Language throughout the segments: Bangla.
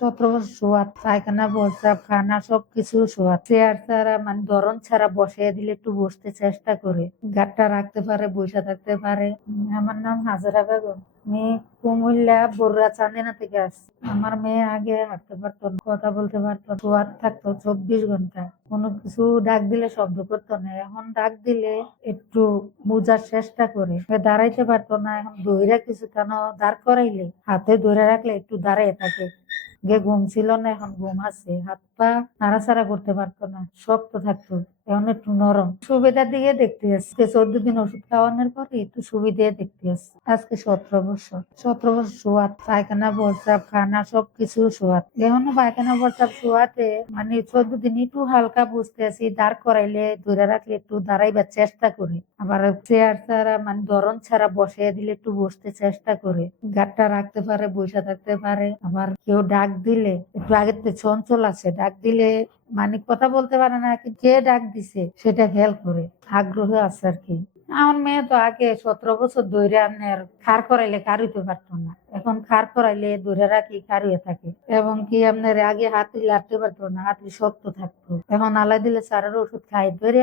সতেরো সোয়াদ পায়খানা প্রস্রাব খানা, সবকিছু সোয়াদ চেয়ার ছাড়া মানে ধরন ছাড়া বসিয়ে দিলে একটু বসতে চেষ্টা করে। গাটটা রাখতে পারে, বসে থাকতে পারে। আমার নাম হাজারা বেগম মেয়ে কুমিল্লা বড়রা চান্দিনা থেকে আসছে। আমার মেয়ে আগে হাঁটতে পারতো কথা বলতে পারতো সোয়াদ থাকতো চব্বিশ ঘণ্টা। কোনো কিছু ডাক দিলে, শব্দ করতো না। এখন ডাক দিলে একটু বোঝার চেষ্টা করে। দাঁড়াইতে পারতো না। এখন দইরা কিছু কেন দাঁড় করাইলে, হাতে ধরে রাখলে একটু দাঁড়িয়ে থাকে। গে ঘুম ছিল না, এখন ঘুম আছে। হাত পা নাড়াচাড়া করতে পারতো না, শক্ত থাকতো। এখন একটু নরম। সুবিধার দিকে দেখতে আসছে। চোদ্দ দিন ওষুধ খাওয়ানোর পরে একটু সুবিধে দেখতে আসছে। আজকে সতেরো বছর। সতেরো বছর সোয়াদ। পায়খানা প্রস্রাব খানা সবকিছু সোয়াদ। এখনও পায়খানা প্রস্রাব সোয়াতে মানে চোদ্দ দিন একটু হালকা বুঝতে আছি দাঁড় করাইলে, ধরে রাখলে একটু দাঁড়াইবার চেষ্টা করে। আবার চেয়ার ছাড়া মানে ধরন ছাড়া বসিয়ে দিলে একটু বসতে চেষ্টা করে। গাটটা রাখতে পারে বসে থাকতে পারে। আবার কেউ ডাক দিলে, একটু আগের চঞ্চল আছে। ডাক দিলে মানে কথা বলতে পারে না কে ডাক দিছে সেটা খেয়াল করে, আগ্রহ আছে আর কি। আমার মেয়ে তো আগে সতেরো বছর ধরে আপনার খার করাইলে কারুইতে পারতো না। এখন খার করাইলে ধরে রাখি কারুয়ে থাকে। এবং কি আপনার আগে হাতড়ি লাড়তে পারতো না হাতড়ি শক্ত থাকতো। এখন আলাই দিলে সারের ওষুধ খাই ধরে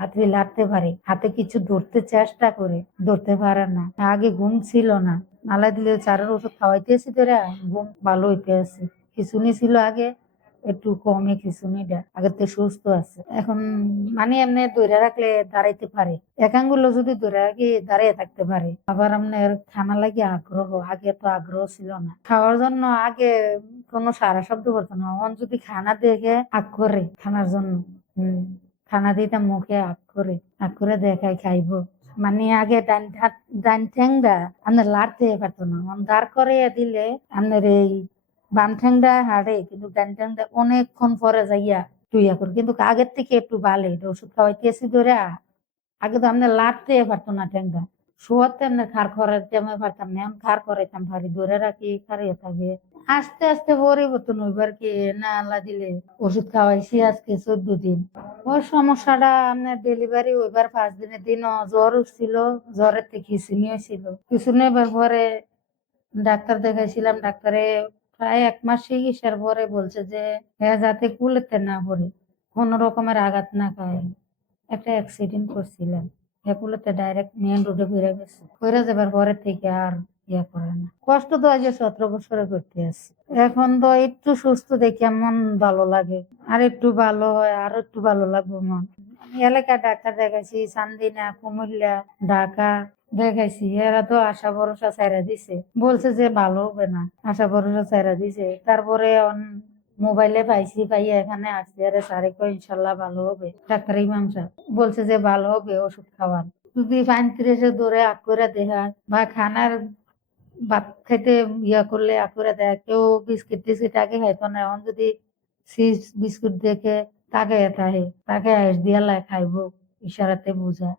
হাতড়ি লাড়তে পারে। হাতে কিছু ধরতে চেষ্টা করে, ধরতে পারে না। আগে ঘুম ছিল না। নালা দিলে চারের ওষুধ খাওয়াইতেছি ধরে ঘুম ভালো হইতে আছে। খিচুনি ছিল আগে একটু কমে খিচুনিটা আগের থেকে সুস্থ আছে। এখন মানে এমনি ধরে রাখলে দাঁড়াইতে পারে। একাঙ্গুলো যদি ধরে রাখি, দাঁড়িয়ে থাকতে পারে। আবার আপনার খানা লাগে আগ্রহ, আগে তো আগ্রহ ছিল না। খাওয়ার জন্য আগে কোনো সারা শব্দ করতো না। অন যদি খানা দেখে আগ করে খানার জন্য, হম, খানা দিতাম মুখে আগ করে আগ করে দেখাই খাইবো। মানে আগে ডান ঠ্যাংটা আপনার লাড়তে পারতো না। দাঁড় করে দিলে আপনার এই বাম ঠ্যাংটা হাড়ে, কিন্তু ডান ঠ্যাংটা অনেকক্ষণ পরে যাইয়া টুইয়া করে কিন্তু আগের থেকে একটু ভালো এটা ওষুধ খাওয়াইতেছি ধরে আগে তো আপনার লাড়তে পারতো না ঠ্যাংটা। শোয়াতে আপনার খার করাইতে আমি পারতাম না খার করাইতাম ভারী ধরে রাখি খারিয়ে থাকে। আস্তে আস্তে পরিবর্তন হইবার কি, না আল্লাহ দিলে ওষুধ খাওয়াইছি আজকে চোদ্দ দিন। ওই সমস্যাটা আপনার ডেলিভারি হইবার পাঁচ দিনের দিন জ্বর উঠছিল, জ্বরের থেকে খিচুনি হয়েছিল খিচুনি হবার পরে ডাক্তার দেখাইছিলাম, ডাক্তারে প্রায় এক মাস চিকিৎসার পরে বলছে যে হ্যাঁ যাতে কুলেতে না পড়ে, কোন রকমের আঘাত না খায় একটা অ্যাক্সিডেন্ট করছিলাম এগুলোতে ডাইরেক্ট মেন রোডে ঘুরে গেছে। ঘুরে যাবার পরে থেকে আর ইয়ে করে না। কষ্ট তো আজ সতেরো বছরে করতে আছে। এখন তো একটু সুস্থ দেখে মন ভালো লাগে। আর একটু ভালো হয়, আর একটু ভালো লাগবে মন। এলাকা ডাক্তার দেখাইছি চান্দিনা কুমিল্লা, ঢাকা। দেখাইছি, এরা তো আশা ভরসা ছাইরা দিছে। বলছে যে ভালো হবে না, আশা ভরসা ছাইরা দিছে। তারপরে মোবাইলে পাইছি, পাইয়া এখানে আসছি, আরে সারে কই ইনশাল্লাহ ভালো হবে। ডাক্তার ইমাম সাহেব বলছে যে, ভালো হবে, ওষুধ খাওয়ান। যদি পঁয়ত্রিশে ধরে আগ করে দেখা, বা খানার ভাত খাইতে ইয়া করলে আগ করে দেয়, কেউ বিস্কিট টিস্কিট আগে খাইতো না, এখন যদি চিপস, বিস্কুট দেখে তাকে থাকে তাকে আইস দিয়া খাইবো, ইশারাতে বোঝায়